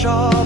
shore.